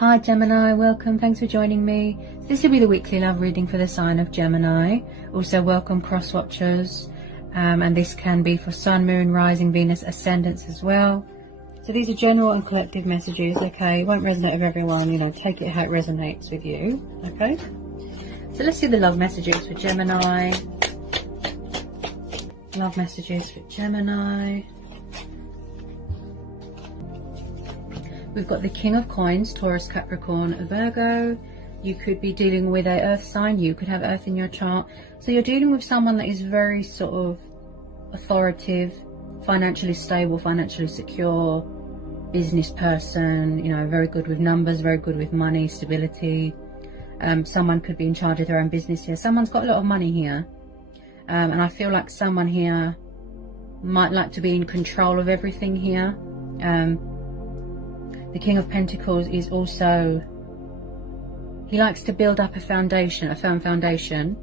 Hi Gemini, welcome, thanks for joining me. This will be the weekly love reading for the sign of Gemini. Also welcome cross watchers, and this can be for Sun, Moon, Rising, Venus, Ascendants as well. So these are general and collective messages, okay? It won't resonate with everyone, you know, take it how it resonates with you, okay? So let's see the love messages for Gemini. Love messages for Gemini. We've got the King of Coins, Taurus, Capricorn, Virgo. You could be dealing with a earth sign. You could have earth in your chart. So you're dealing with someone that is very sort of authoritative, financially stable, financially secure, business person, you know, very good with numbers, very good with money, stability. Someone could be in charge of their own business here. Someone's got a lot of money here. And I feel like someone here might like to be in control of everything here. The King of Pentacles is also, he likes to build up a foundation, a firm foundation,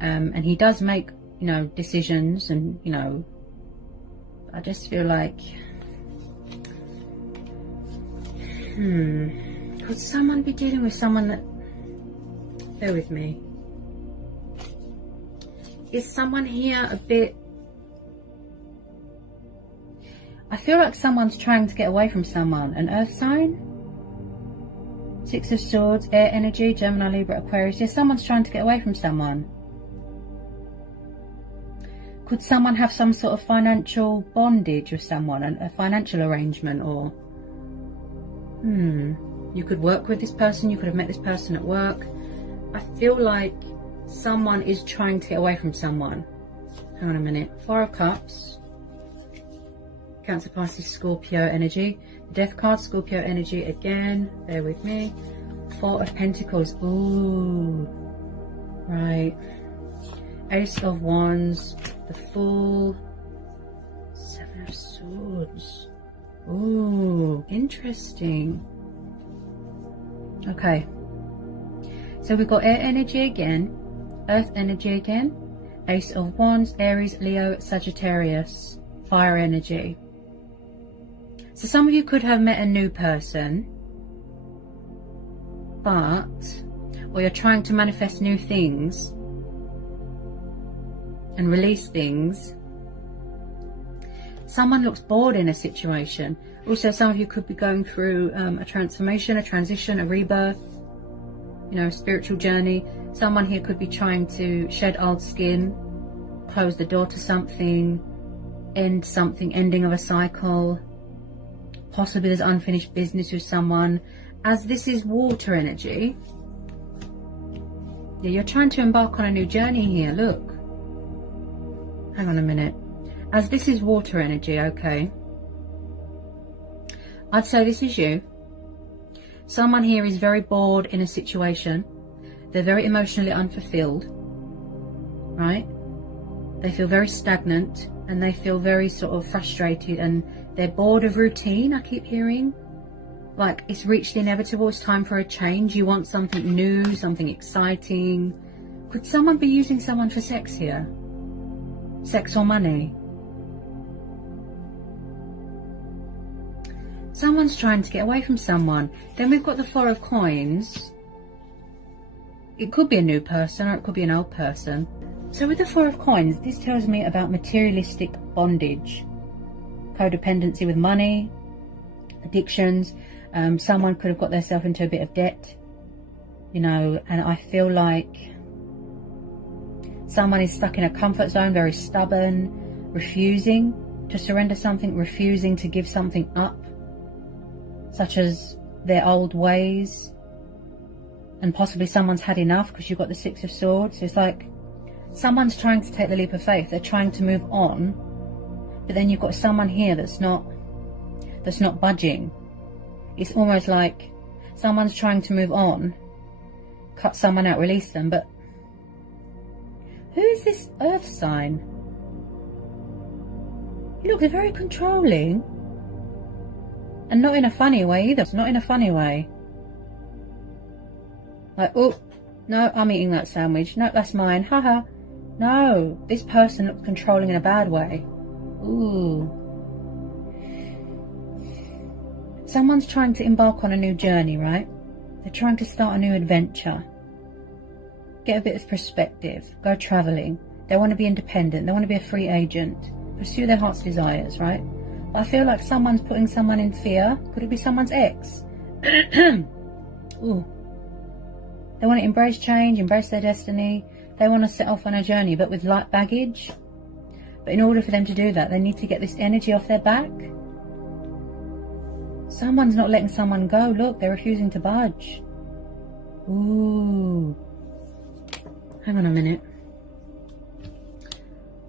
and he does make, you know, decisions, and, you know, I just feel like, could someone be dealing with someone that, bear with me, is someone here a bit, I feel like someone's trying to get away from someone. An earth sign, Six of Swords, air energy, Gemini, Libra, Aquarius. Yes, someone's trying to get away from someone. Could someone have some sort of financial bondage with someone, a financial arrangement, or you could work with this person, you could have met this person at work. I feel like someone is trying to get away from someone. Hang on a minute. Four of Cups, Cancer, Pisces, Scorpio energy. Death card, Scorpio energy again. Bear with me. Four of Pentacles. Ooh. Right. Ace of Wands. The Fool. Seven of Swords. Ooh. Interesting. Okay. So we've got air energy again. Earth energy again. Ace of Wands. Aries, Leo, Sagittarius. Fire energy. So some of you could have met a new person, or you're trying to manifest new things and release things. Someone looks bored in a situation. Also, some of you could be going through a transformation, a transition, a rebirth, you know, spiritual journey. Someone here could be trying to shed old skin, close the door to something, end something, ending of a cycle. Possibly there's unfinished business with someone. As this is water energy, yeah, you're trying to embark on a new journey here. Look, hang on a minute. As this is water energy, okay, I'd say this is you. Someone here is very bored in a situation. They're very emotionally unfulfilled, right? They feel very stagnant, and they feel very sort of frustrated, and they're bored of routine. I keep hearing like it's reached the inevitable. It's time for a change. You want something new, something exciting. Could someone be using someone for sex here? Sex or money? Someone's trying to get away from someone. Then we've got the Four of Coins. It could be a new person, or it could be an old person. So with the Four of Coins, this tells me about materialistic bondage, codependency with money, addictions. Someone could have got themselves into a bit of debt, you know, and I feel like someone is stuck in a comfort zone, very stubborn, refusing to surrender something, refusing to give something up, such as their old ways. And possibly someone's had enough, because you've got the Six of Swords. It's like someone's trying to take the leap of faith. They're trying to move on, but then you've got someone here that's not budging. It's almost like someone's trying to move on, cut someone out, release them. But who is this earth sign? Look, they're very controlling, and not in a funny way either. It's not in a funny way. Like, oh no, I'm eating that sandwich. No, that's mine. Haha. No, this person looks controlling in a bad way. Ooh. Someone's trying to embark on a new journey, right? They're trying to start a new adventure. Get a bit of perspective. Go travelling. They want to be independent. They want to be a free agent. Pursue their heart's desires, right? But I feel like someone's putting someone in fear. Could it be someone's ex? Ooh. They want to embrace change, embrace their destiny. They want to set off on a journey, but with light baggage. But in order for them to do that, they need to get this energy off their back. Someone's not letting someone go. Look, they're refusing to budge. Ooh. Hang on a minute.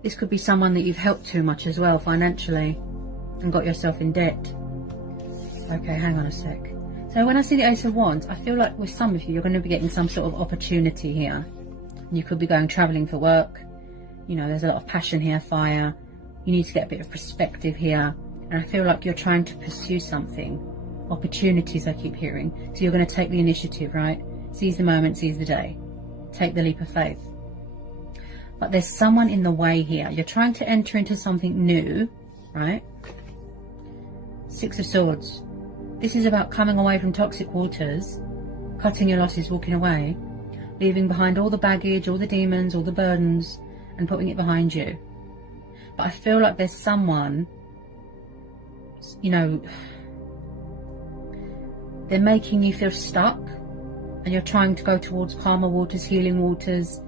This could be someone that you've helped too much as well, financially, and got yourself in debt. Okay, hang on a sec. So when I see the Ace of Wands, I feel like with some of you, you're going to be getting some sort of opportunity here. You could be going travelling for work. You know, there's a lot of passion here, fire. You need to get a bit of perspective here. And I feel like you're trying to pursue something. Opportunities, I keep hearing. So you're going to take the initiative, right? Seize the moment, seize the day. Take the leap of faith. But there's someone in the way here. You're trying to enter into something new, right? Six of Swords. This is about coming away from toxic waters, cutting your losses, walking away, leaving behind all the baggage, all the demons, all the burdens, and putting it behind you. But I feel like there's someone, you know, they're making you feel stuck, and you're trying to go towards calmer waters, healing waters.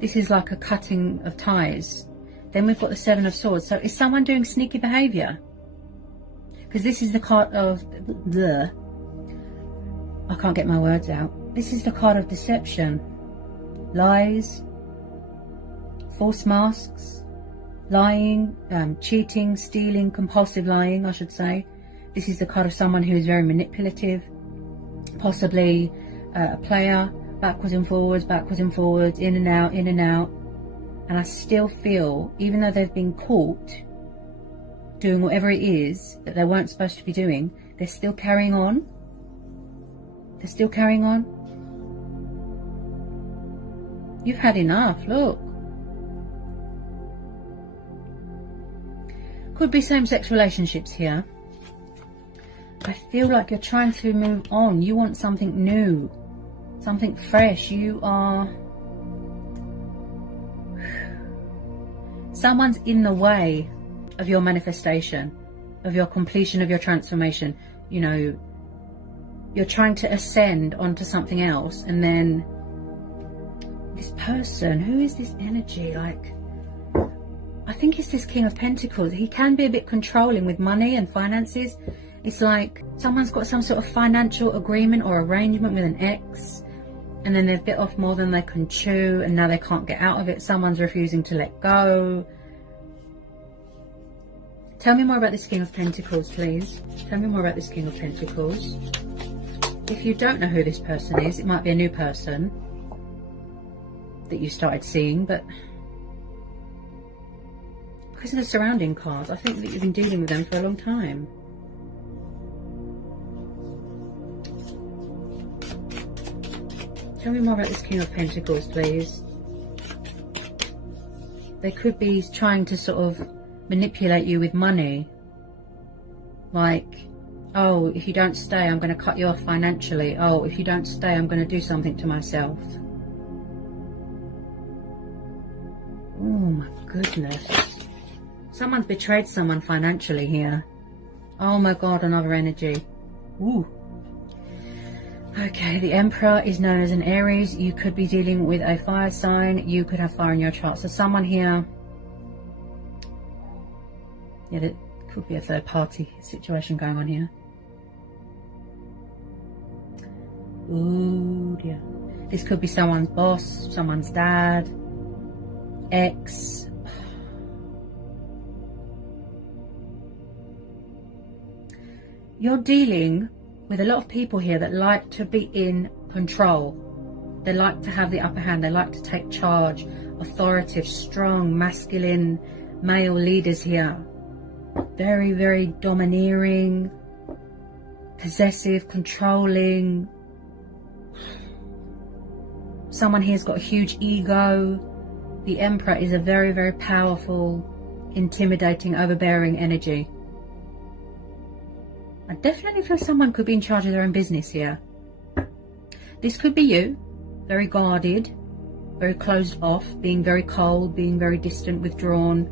This is like a cutting of ties. Then we've got the Seven of Swords. So is someone doing sneaky behaviour? Because this is the card of the, I can't get my words out. This is the card of deception. Lies, false masks, lying, cheating, stealing, compulsive lying, I should say. This is the card of someone who is very manipulative, possibly a player, backwards and forwards, in and out, in and out. And I still feel, even though they've been caught doing whatever it is that they weren't supposed to be doing, they're still carrying on. They're still carrying on. You've had enough, look. Could be same-sex relationships here. I feel like you're trying to move on. You want something new, something fresh. You are... Someone's in the way of your manifestation, of your completion of your transformation. You know, you're trying to ascend onto something else, and then this person, who is this energy? Like, I think it's this King of Pentacles. He can be a bit controlling with money and finances. It's like someone's got some sort of financial agreement or arrangement with an ex, and then they've bit off more than they can chew, and now they can't get out of it. Someone's refusing to let go. Tell me more about this King of Pentacles, please. Tell me more about this King of Pentacles. If you don't know who this person is, it might be a new person that you started seeing, but because of the surrounding cards, I think that you've been dealing with them for a long time. Tell me more about this King of Pentacles, please. They could be trying to sort of manipulate you with money. Like, oh, if you don't stay, I'm going to cut you off financially. Oh, if you don't stay, I'm going to do something to myself. Oh my goodness. Someone's betrayed someone financially here. Oh my God, another energy. Ooh. Okay, the Emperor is known as an Aries. You could be dealing with a fire sign. You could have fire in your chart. So someone here, yeah, there could be a third party situation going on here. Ooh, dear. This could be someone's boss, someone's dad, ex. You're dealing with a lot of people here that like to be in control. They like to have the upper hand. They like to take charge. Authoritative, strong, masculine, male leaders here. Very, very domineering, possessive, controlling. Someone here's got a huge ego. The Emperor is a very, very powerful, intimidating, overbearing energy. I definitely feel someone could be in charge of their own business here. This could be you, very guarded, very closed off, being very cold, being very distant, withdrawn.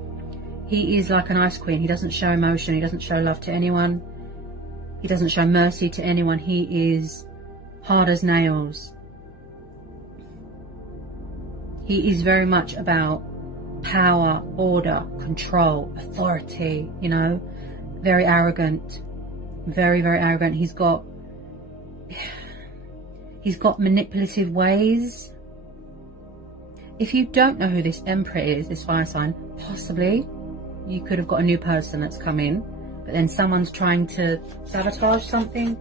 He is like an ice queen. He doesn't show emotion. He doesn't show love to anyone. He doesn't show mercy to anyone. He is hard as nails. He is very much about power, order, control, authority, you know, very arrogant, very, very arrogant. He's got manipulative ways. If you don't know who this Emperor is, this fire sign, possibly you could have got a new person that's come in, but then someone's trying to sabotage something.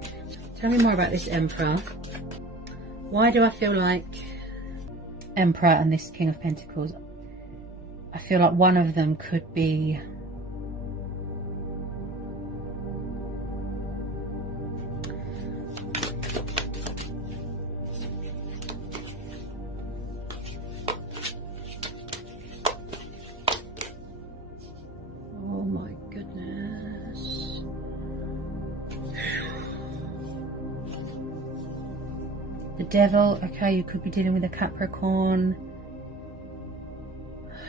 Tell me more about this Emperor. Why do I feel like Emperor and this King of Pentacles? I feel like one of them could be the Devil. Okay, you could be dealing with a Capricorn.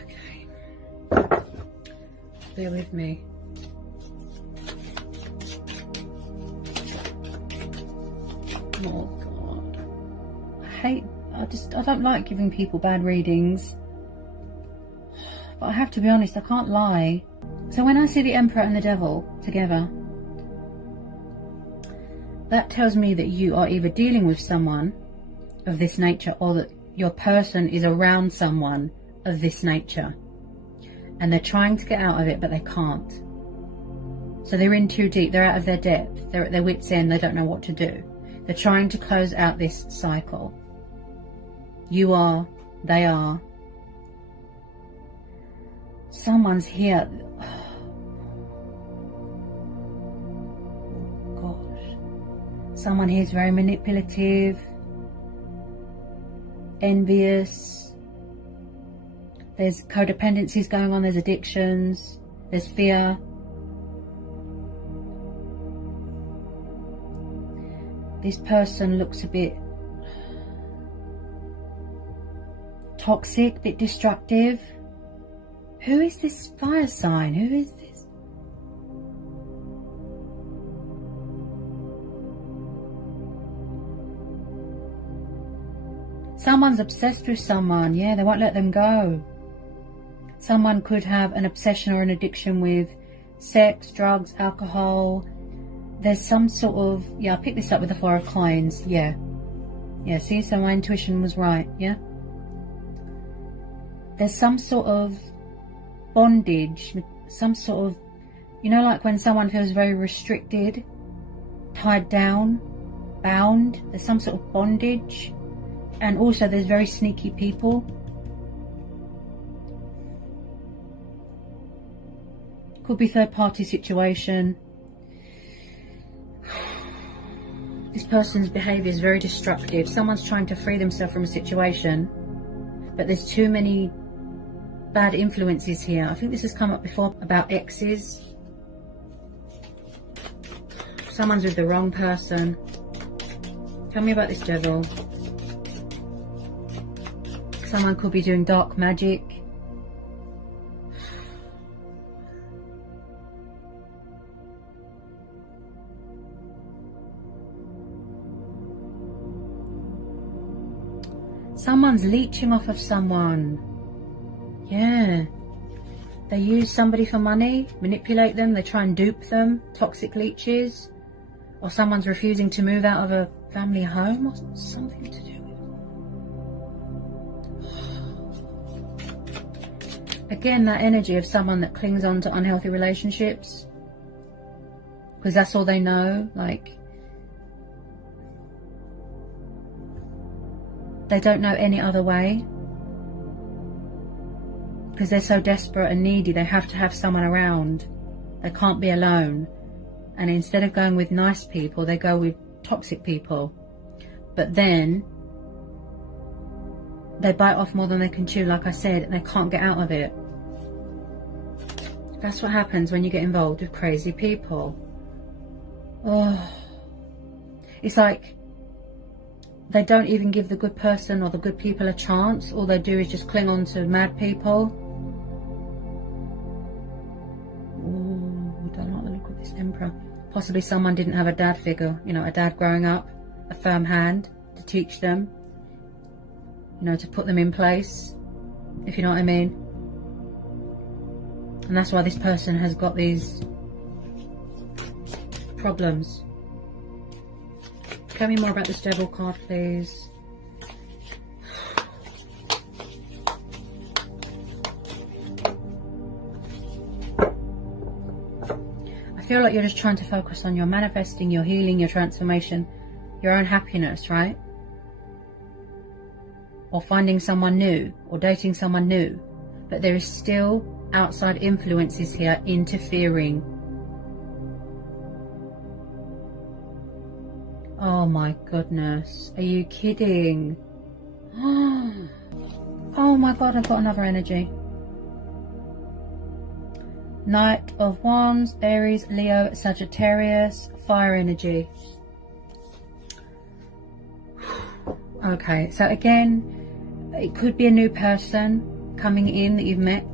Okay, bear with me. Oh God, I don't like giving people bad readings, but I have to be honest, I can't lie. So when I see the Emperor and the Devil together, that tells me that you are either dealing with someone of this nature, or that your person is around someone of this nature and they're trying to get out of it, but they can't. So they're in too deep, they're out of their depth, they're at their wits' end, they don't know what to do. They're trying to close out this cycle. You are, they are. Someone's here. Oh gosh. Someone here is very manipulative, envious. There's codependencies going on, there's addictions, there's fear. This person looks a bit toxic, a bit destructive. Who is this fire sign? Who is this? Someone's obsessed with someone, yeah, they won't let them go. Someone could have an obsession or an addiction with sex, drugs, alcohol. There's some sort of, yeah, I picked this up with the Four of Coins, yeah. Yeah, see, so my intuition was right, yeah. There's some sort of bondage, some sort of, you know, like when someone feels very restricted, tied down, bound, there's some sort of bondage. And also there's very sneaky people. Could be third party situation. This person's behaviour is very destructive. Someone's trying to free themselves from a situation, but there's too many bad influences here. I think this has come up before about exes. Someone's with the wrong person. Tell me about this Devil. Someone could be doing dark magic. Someone's leeching off of someone. Yeah. They use somebody for money, manipulate them, they try and dupe them, toxic leeches. Or someone's refusing to move out of a family home, or something to do. Again, that energy of someone that clings on to unhealthy relationships because that's all they know. Like, they don't know any other way because they're so desperate and needy. They have to have someone around. They can't be alone. And instead of going with nice people, they go with toxic people. But then they bite off more than they can chew, like I said, and they can't get out of it. That's what happens when you get involved with crazy people. Oh, it's like they don't even give the good person or the good people a chance. All they do is just cling on to mad people. Ooh, I don't like the look of this Emperor. Possibly someone didn't have a dad figure, you know, a dad growing up, a firm hand to teach them, you know, to put them in place, if you know what I mean. And that's why this person has got these problems. Tell me more about this Devil card, please. I feel like you're just trying to focus on your manifesting, your healing, your transformation, your own happiness, right? Or finding someone new, or dating someone new. But there is still outside influences here interfering. Oh my goodness, are you kidding? Oh my god, I've got another energy. Knight of Wands, Aries, Leo, Sagittarius, fire energy. Okay, so again, it could be a new person coming in that you've met.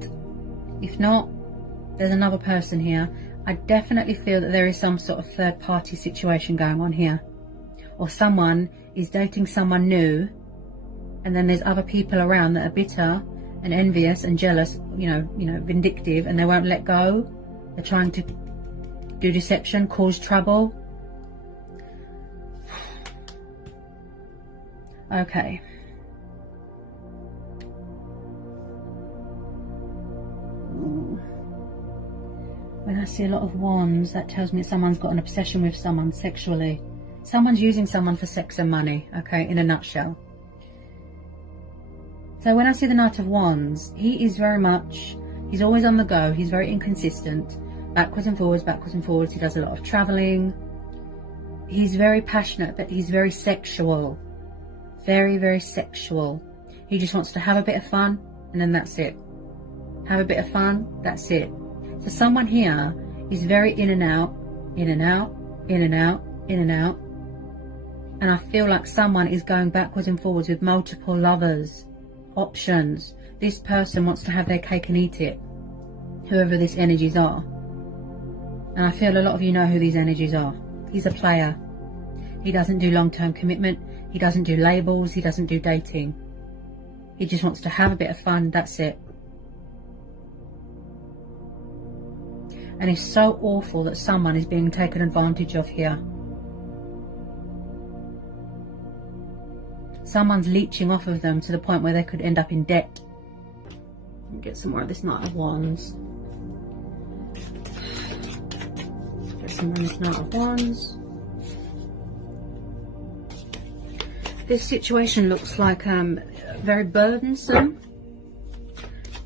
If not, there's another person here. I definitely feel that there is some sort of third party situation going on here. Or someone is dating someone new, and then there's other people around that are bitter and envious and jealous, you know, vindictive, and they won't let go. They're trying to do deception, cause trouble. Okay. When I see a lot of wands, that tells me someone's got an obsession with someone sexually. Someone's using someone for sex and money, okay, in a nutshell. So when I see the Knight of Wands, he is very much, he's always on the go, he's very inconsistent, backwards and forwards, he does a lot of travelling. He's very passionate, but he's very sexual. Very, very sexual. He just wants to have a bit of fun, and then that's it. Have a bit of fun, that's it. So someone here is very in and out, in and out, in and out, in and out. And I feel like someone is going backwards and forwards with multiple lovers, options. This person wants to have their cake and eat it, whoever these energies are. And I feel a lot of you know who these energies are. He's a player. He doesn't do long-term commitment. He doesn't do labels. He doesn't do dating. He just wants to have a bit of fun. That's it. And it's so awful that someone is being taken advantage of here. Someone's leeching off of them to the point where they could end up in debt. Get some more of this Knight of Wands. Get some more of this Knight of Wands. This situation looks like very burdensome.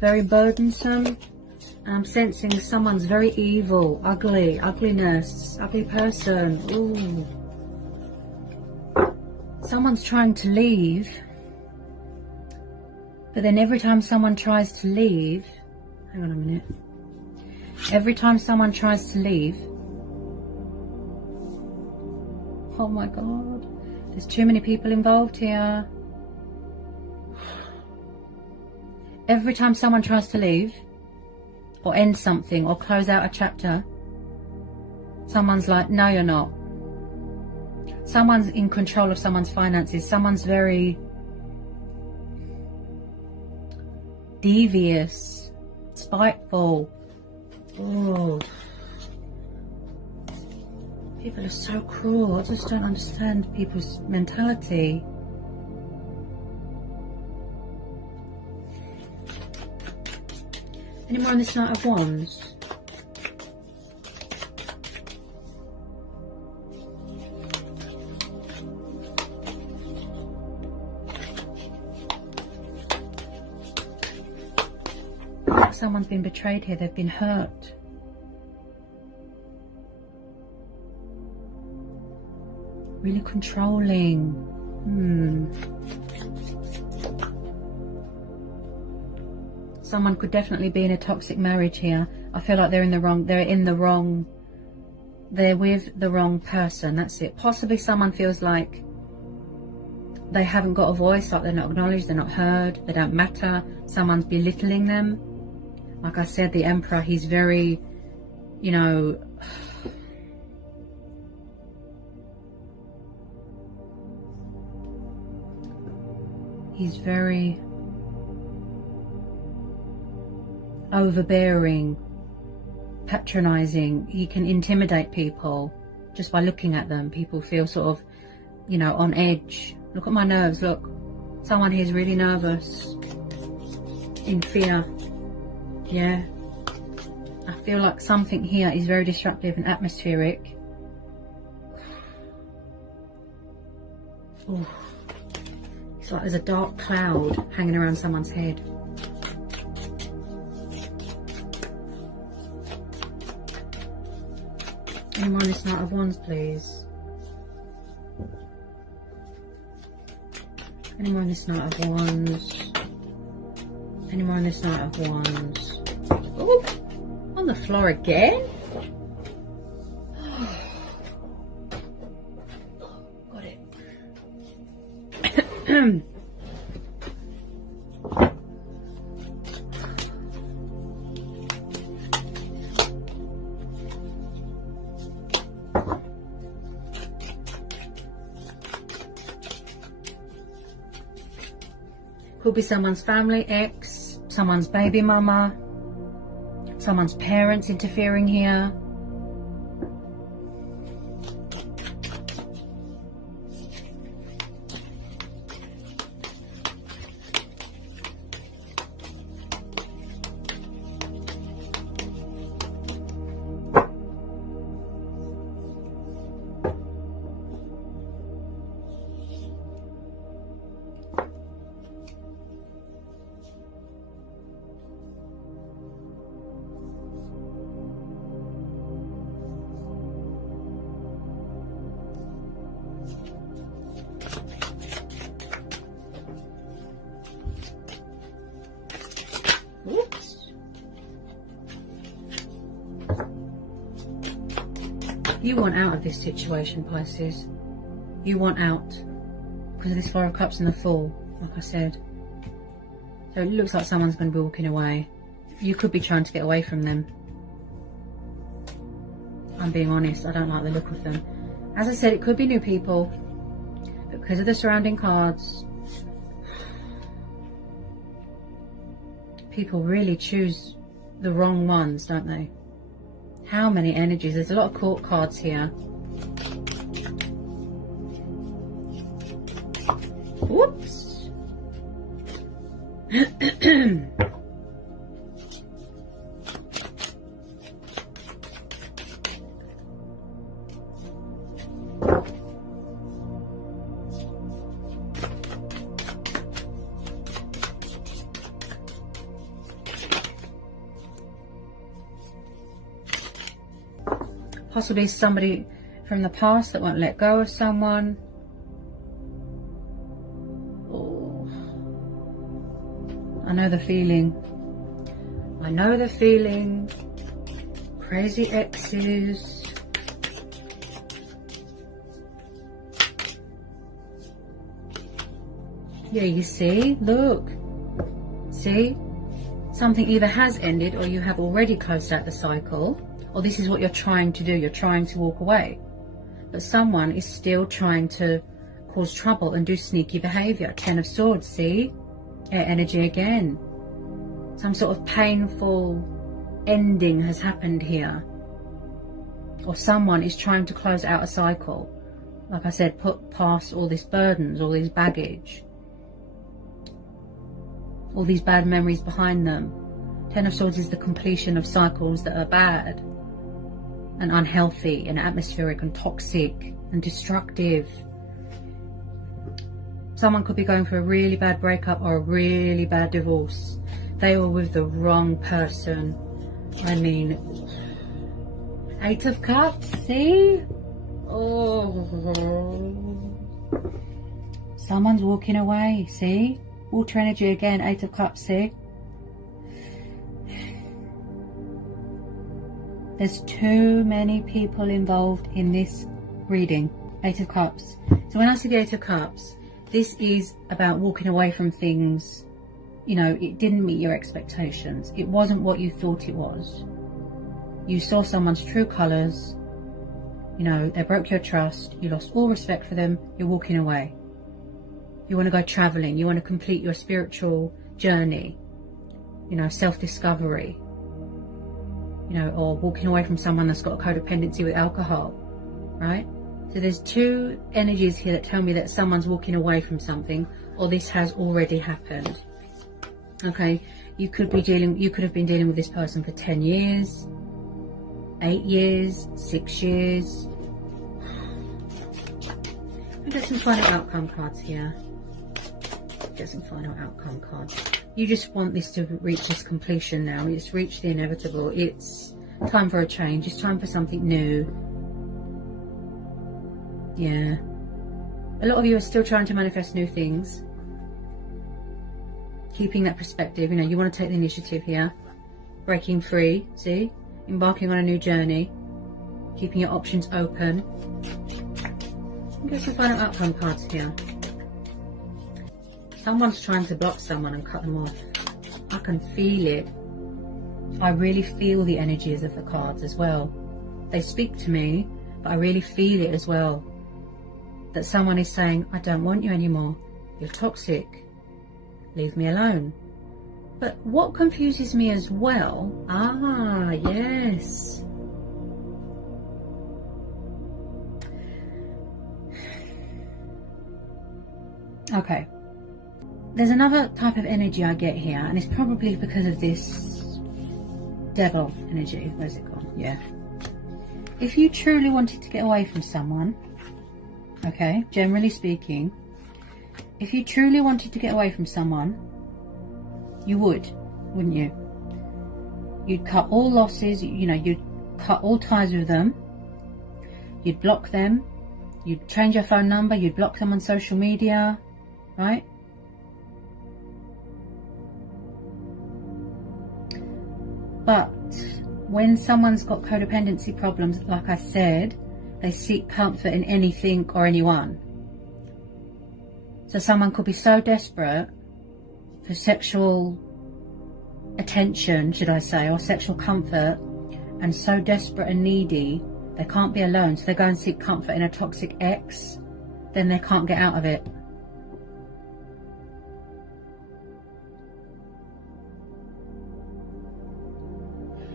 Very burdensome. I'm sensing someone's very evil, ugly, ugliness, ugly person. Ooh. Someone's trying to leave, but then every time someone tries to leave, hang on a minute, every time someone tries to leave, oh my god, there's too many people involved here. Every time someone tries to leave, or end something, or close out a chapter, someone's like, no you're not. Someone's in control of someone's finances. Someone's very devious, spiteful. Oh, people are so cruel. I just don't understand people's mentality. Any more on this Knight of Wands? Someone's been betrayed here, they've been hurt. Really controlling. Someone could definitely be in a toxic marriage here. I feel like they're with the wrong person, that's it. Possibly someone feels like they haven't got a voice, like they're not acknowledged, they're not heard, they don't matter. Someone's belittling them. Like I said, the Emperor, he's very, you know, he's very overbearing, patronizing. He can intimidate people just by looking at them. People feel sort of, you know, on edge. Look at my nerves, look. Someone here is really nervous, in fear. Yeah. I feel like something here is very disruptive and atmospheric. Ooh. It's like there's a dark cloud hanging around someone's head. Anyone this Knight of Wands, please? Anyone this Knight of Wands? Anyone this Knight of Wands? Oh, on the floor again? Got it. Could be someone's family, ex, someone's baby mama, someone's parents interfering here. You want out of this situation, Pisces. You want out because of this Four of Cups and the Fool, like I said. So it looks like someone's going to be walking away. You could be trying to get away from them. I'm being honest, I don't like the look of them. As I said, it could be new people, but because of the surrounding cards, people really choose the wrong ones, don't they? How many energies? There's a lot of court cards here. Whoops. Possibly somebody from the past that won't let go of someone. Oh, I know the feeling. I know the feeling. Crazy exes. Yeah, you see? Look. See? Something either has ended or you have already closed out the cycle. Or this is what you're trying to do, you're trying to walk away. But someone is still trying to cause trouble and do sneaky behaviour. Ten of Swords, see? Air energy again. Some sort of painful ending has happened here. Or someone is trying to close out a cycle. Like I said, put past all these burdens, all these baggage. All these bad memories behind them. Ten of Swords is the completion of cycles that are bad. And unhealthy and atmospheric and toxic and destructive. Someone could be going through a really bad breakup or a really bad divorce. They were with the wrong person. I mean, Eight of Cups, see? Oh. Someone's walking away, see? Water energy again, Eight of Cups, see? There's too many people involved in this reading. Eight of Cups. So when I see the Eight of Cups, This is about walking away from things, you know, it didn't meet your expectations. It wasn't what you thought it was. You saw someone's true colours, you know, they broke your trust, you lost all respect for them, you're walking away. You want to go travelling, you want to complete your spiritual journey, you know, self-discovery, you know, or walking away from someone that's got a codependency with alcohol, right? So there's two energies here that tell me that someone's walking away from something, or this has already happened. Okay, you could have been dealing with this person for 10 years, 8 years, 6 years. Get some final outcome cards here. Get some final outcome cards. You just want this to reach this completion now. It's reached the inevitable. It's time for a change. It's time for something new. Yeah. A lot of you are still trying to manifest new things. Keeping that perspective. You know, you want to take the initiative here. Breaking free. See? Embarking on a new journey. Keeping your options open. Get some final outcome cards here. Someone's trying to block someone and cut them off. I can feel it. I really feel the energies of the cards as well. They speak to me, but I really feel it as well. That someone is saying, I don't want you anymore. You're toxic. Leave me alone. But what confuses me as well, yes. Okay. There's another type of energy I get here, and it's probably because of this devil energy. Where's it gone? Yeah. If you truly wanted to get away from someone, okay, generally speaking, if you truly wanted to get away from someone, you would, wouldn't you? You'd cut all losses, you know, you'd cut all ties with them, you'd block them, you'd change your phone number, you'd block them on social media, right? But when someone's got codependency problems, like I said, they seek comfort in anything or anyone. So someone could be so desperate for sexual attention, should I say, or sexual comfort, and so desperate and needy, they can't be alone. So they go and seek comfort in a toxic ex, then they can't get out of it.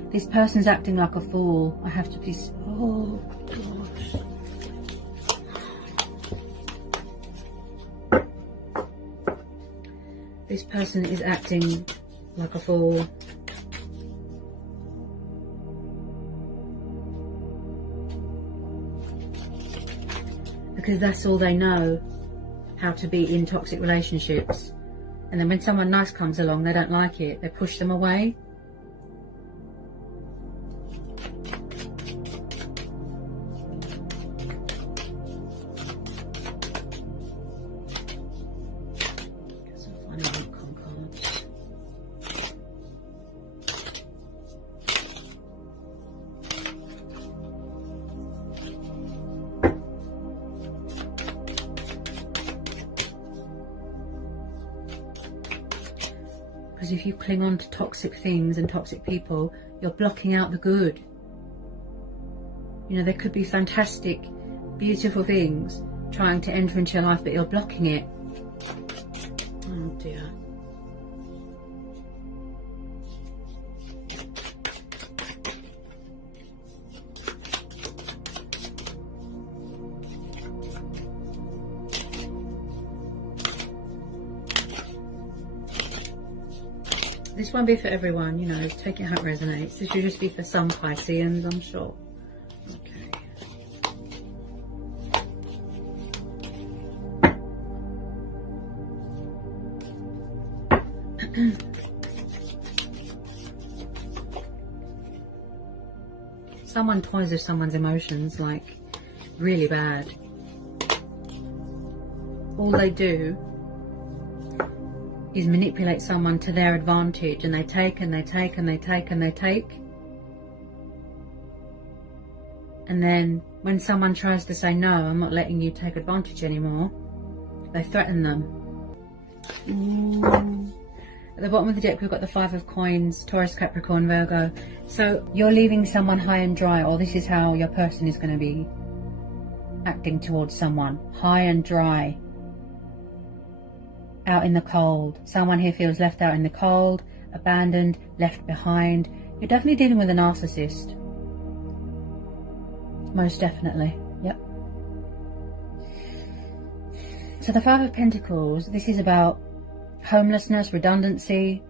This person's acting like a fool. I have to be... Oh, gosh. This person is acting like a fool. Because that's all they know, how to be in toxic relationships. And then when someone nice comes along, they don't like it. They push them away. Because if you cling on to toxic things and toxic people, you're blocking out the good. You know, there could be fantastic, beautiful things trying to enter into your life, but you're blocking it. Oh dear. This won't be for everyone, you know, take it how it resonates. This should just be for some Pisceans, I'm sure. Okay. Someone toys with someone's emotions, like, really bad. All they do is manipulate someone to their advantage, and they take and they take and they take and they take. And then when someone tries to say, no, I'm not letting you take advantage anymore, They threaten them. At the bottom of the deck, we've got the Five of Coins, Taurus, Capricorn, Virgo. So you're leaving someone high and dry, or this is how your person is going to be acting towards someone. High and dry. Out in the cold. Someone here feels left out in the cold, abandoned, left behind. You're definitely dealing with a narcissist. Most definitely. Yep. So the Five of Pentacles, this is about homelessness, redundancy,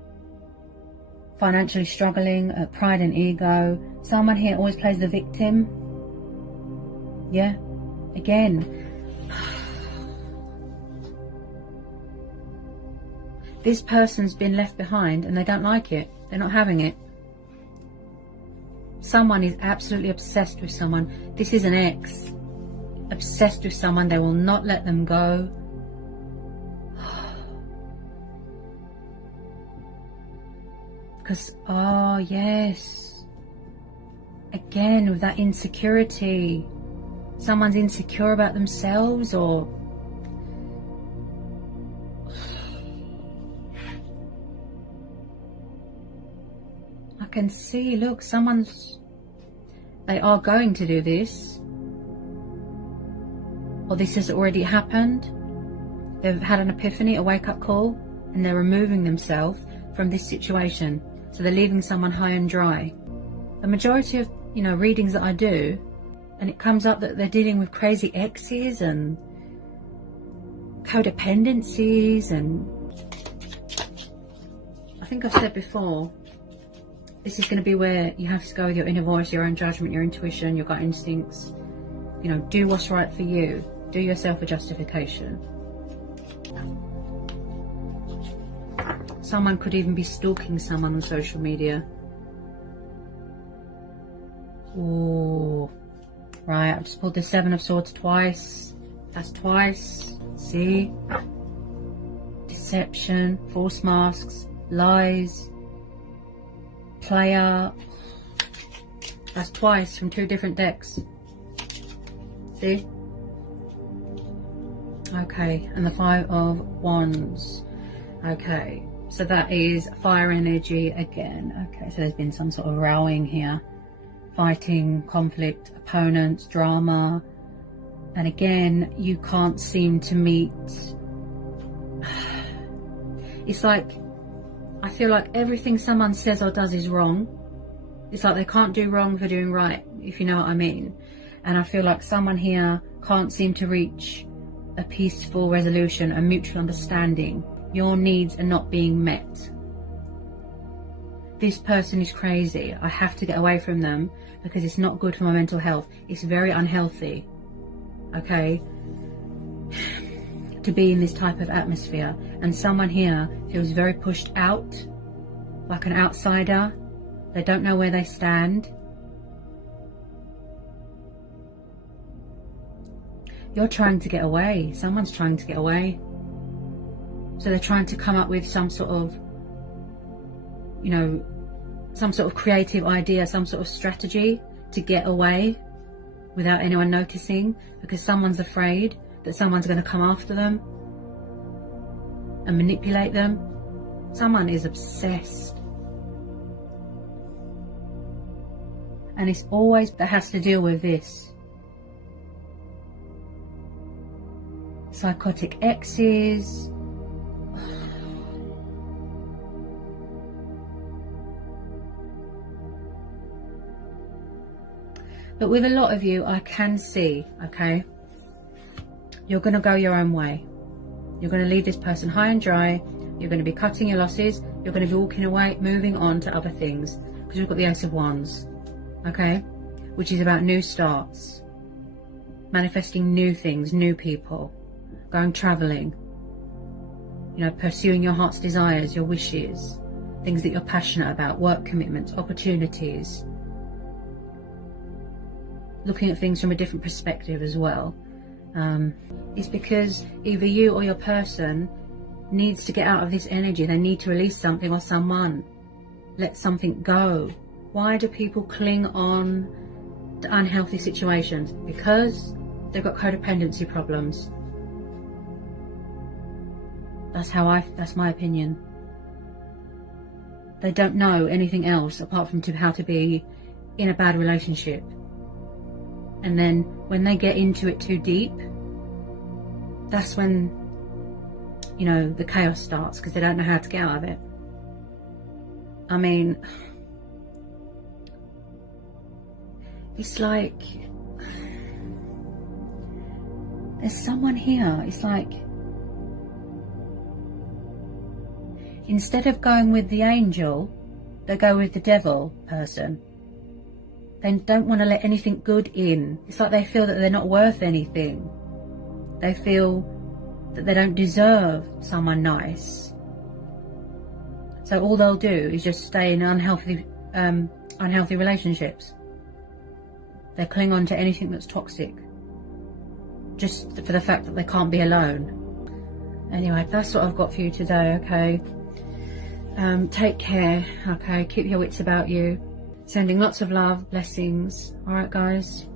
financially struggling, pride and ego. Someone here always plays the victim. Yeah. Again. This person's been left behind and they don't like it. They're not having it. Someone is absolutely obsessed with someone. This is an ex. Obsessed with someone. They will not let them go. Because, oh yes. Again, with that insecurity. Someone's insecure about themselves, or I can see, look, they are going to do this, or this has already happened. They've had an epiphany, a wake-up call, and they're removing themselves from this situation. So they're leaving someone high and dry. The majority of, readings that I do, and it comes up that they're dealing with crazy exes and codependencies, and I think I've said before, this is going to be where you have to go with your inner voice, your own judgment, your intuition, your gut instincts. Do what's right for you. Do yourself a justification. Someone could even be stalking someone on social media. Oh, right, I've just pulled the Seven of Swords twice. That's twice. See? Deception, false masks, lies, player. That's twice from two different decks. See? Okay, and the Five of Wands. Okay, so that is fire energy again. Okay, so there's been some sort of rowing here. Fighting, conflict, opponents, drama. And again, you can't seem to meet. It's like, I feel like everything someone says or does is wrong. It's like they can't do wrong for doing right, if you know what I mean. And I feel like someone here can't seem to reach a peaceful resolution, a mutual understanding. Your needs are not being met. This person is crazy. I have to get away from them because it's not good for my mental health. It's very unhealthy, okay, to be in this type of atmosphere. And someone here feels very pushed out, like an outsider. They don't know where they stand. You're trying to get away. Someone's trying to get away. So they're trying to come up with some sort of, some sort of creative idea, some sort of strategy to get away without anyone noticing, because someone's afraid that someone's going to come after them and manipulate them. Someone is obsessed. And it's always that has to deal with this. Psychotic exes. But with a lot of you, I can see, okay, you're going to go your own way. You're going to leave this person high and dry. You're going to be cutting your losses. You're going to be walking away, moving on to other things. Because we've got the Ace of Wands, okay, which is about new starts, manifesting new things, new people, going traveling, pursuing your heart's desires, your wishes, things that you're passionate about, work commitments, opportunities. Looking at things from a different perspective as well. It's because either you or your person needs to get out of this energy. They need to release something or someone. Let something go. Why do people cling on to unhealthy situations? Because they've got codependency problems. That's my opinion. They don't know anything else apart from how to be in a bad relationship. And then when they get into it too deep, that's when, you know, the chaos starts, because they don't know how to get out of it. I mean, it's like, there's someone here, it's like, instead of going with the angel, they go with the devil person. They don't want to let anything good in. It's like they feel that they're not worth anything. They feel that they don't deserve someone nice. So all they'll do is just stay in unhealthy relationships. They cling on to anything that's toxic, just for the fact that they can't be alone. Anyway, that's what I've got for you today, okay? Take care, okay? Keep your wits about you. Sending lots of love, blessings. Alright, guys?